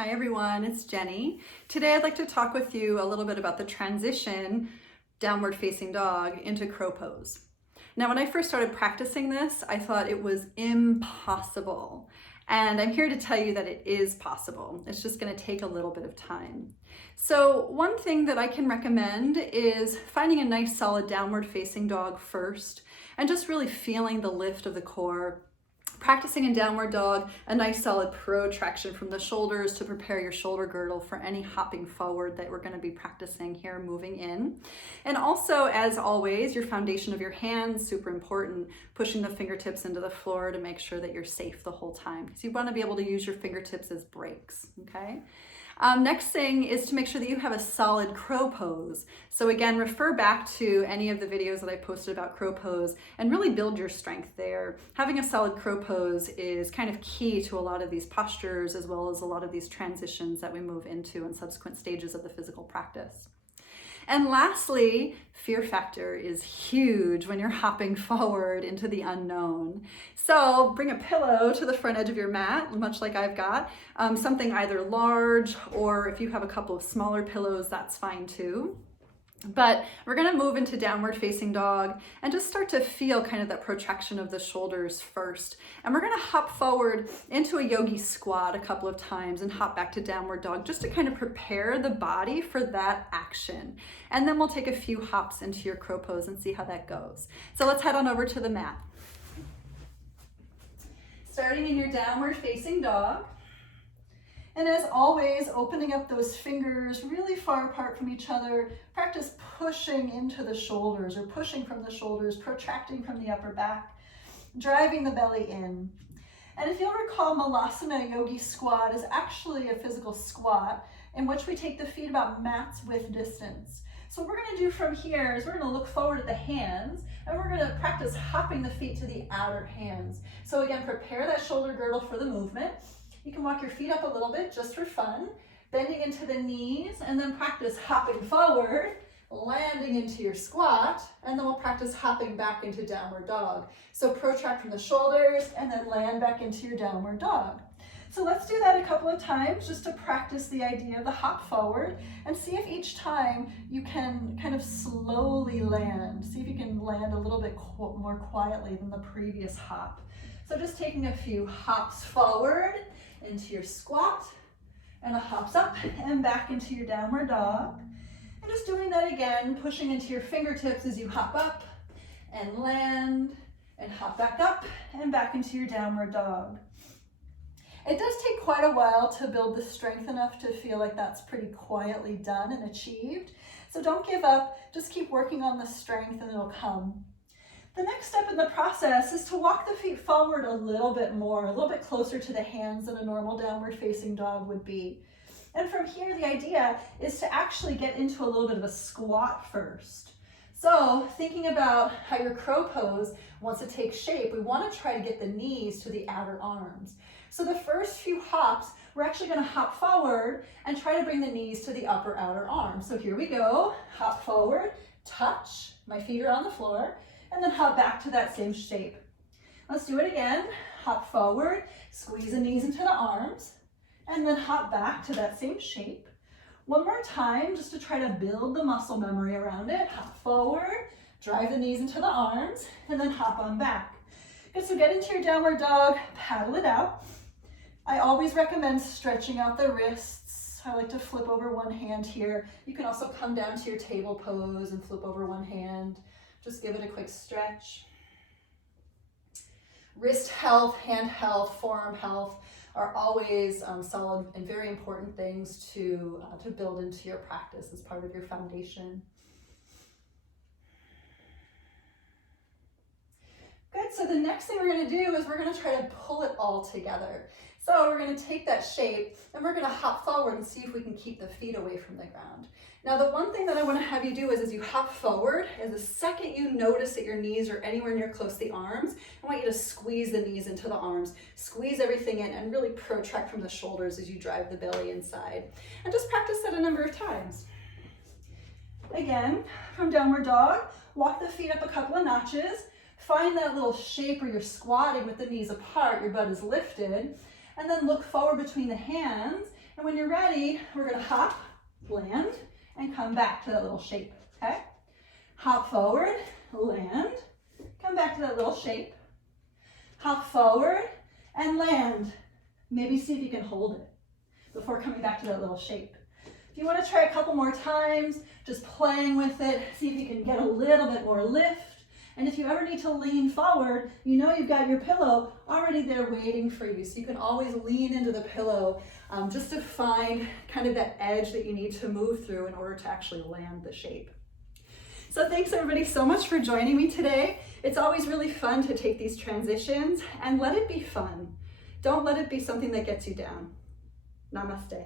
Hi everyone, it's Jenny. Today I'd like to talk with you a little bit about the transition downward facing dog into crow pose. Now when I first started practicing this, I thought it was impossible. And I'm here to tell you that it is possible. It's just going to take a little bit of time. So one thing that I can recommend is finding a nice solid downward facing dog first and just really feeling the lift of the core. Practicing in downward dog, a nice solid protraction from the shoulders to prepare your shoulder girdle for any hopping forward that we're going to be practicing here, moving in. And also, as always, your foundation of your hands, super important, pushing the fingertips into the floor to make sure that you're safe the whole time. So you want to be able to use your fingertips as brakes, okay? Next thing is to make sure that you have a solid crow pose. So again, refer back to any of the videos that I posted about crow pose and really build your strength there. Having a solid crow pose is kind of key to a lot of these postures as well as a lot of these transitions that we move into in subsequent stages of the physical practice. And lastly, fear factor is huge when you're hopping forward into the unknown. So bring a pillow to the front edge of your mat, much like I've got, something either large or if you have a couple of smaller pillows, that's fine too. But we're going to move into downward facing dog and just start to feel kind of that protraction of the shoulders first. And we're going to hop forward into a yogi squat a couple of times and hop back to downward dog just to kind of prepare the body for that action. And then we'll take a few hops into your crow pose and see how that goes. So let's head on over to the mat. Starting in your downward facing dog. And as always, opening up those fingers really far apart from each other. Practice pushing into the shoulders or pushing from the shoulders, protracting from the upper back, driving the belly in. And if you'll recall, Malasana Yogi Squat is actually a physical squat in which we take the feet about mat's width distance. So what we're going to do from here is we're going to look forward at the hands and we're going to practice hopping the feet to the outer hands. So again, prepare that shoulder girdle for the movement. You can walk your feet up a little bit just for fun, bending into the knees, and then practice hopping forward, landing into your squat, and then we'll practice hopping back into downward dog. So protract from the shoulders and then land back into your downward dog. So let's do that a couple of times just to practice the idea of the hop forward and see if each time you can kind of slowly land. See if you can land a little bit more quietly than the previous hop. So just taking a few hops forward into your squat and a hops up and back into your downward dog. And just doing that again, pushing into your fingertips as you hop up and land and hop back up and back into your downward dog. It does take quite a while to build the strength enough to feel like that's pretty quietly done and achieved. So don't give up, just keep working on the strength and it'll come. The next step in the process is to walk the feet forward a little bit more, a little bit closer to the hands than a normal downward facing dog would be. And from here, the idea is to actually get into a little bit of a squat first. So thinking about how your crow pose, once it takes shape, we want to try to get the knees to the outer arms. So the first few hops, we're actually going to hop forward and try to bring the knees to the upper outer arms. So here we go, hop forward, touch, my feet are on the floor, and then hop back to that same shape. Let's do it again. Hop forward, squeeze the knees into the arms, and then hop back to that same shape. One more time, just to try to build the muscle memory around it. Hop forward, drive the knees into the arms, and then hop on back. Good, so get into your downward dog, paddle it out. I always recommend stretching out the wrists. I like to flip over one hand here. You can also come down to your table pose and flip over one hand. Just give it a quick stretch. Wrist health, hand health, forearm health are always solid and very important things to build into your practice as part of your foundation. Good, so the next thing we're going to do is we're going to try to pull it all together. So we're going to take that shape and we're going to hop forward and see if we can keep the feet away from the ground. Now the one thing that I want to have you do is as you hop forward, and the second you notice that your knees are anywhere near close to the arms, I want you to squeeze the knees into the arms, squeeze everything in and really protract from the shoulders as you drive the belly inside. And just practice that a number of times. Again, from downward dog, walk the feet up a couple of notches, find that little shape where you're squatting with the knees apart, your butt is lifted, and then look forward between the hands. And when you're ready, we're gonna hop, land, and come back to that little shape, okay? Hop forward, land, come back to that little shape. Hop forward and land. Maybe see if you can hold it before coming back to that little shape. If you want to try a couple more times, just playing with it, see if you can get a little bit more lift. And if you ever need to lean forward, you know you've got your pillow already there waiting for you. So you can always lean into the pillow just to find kind of that edge that you need to move through in order to actually land the shape. So thanks everybody so much for joining me today. It's always really fun to take these transitions and let it be fun. Don't let it be something that gets you down. Namaste.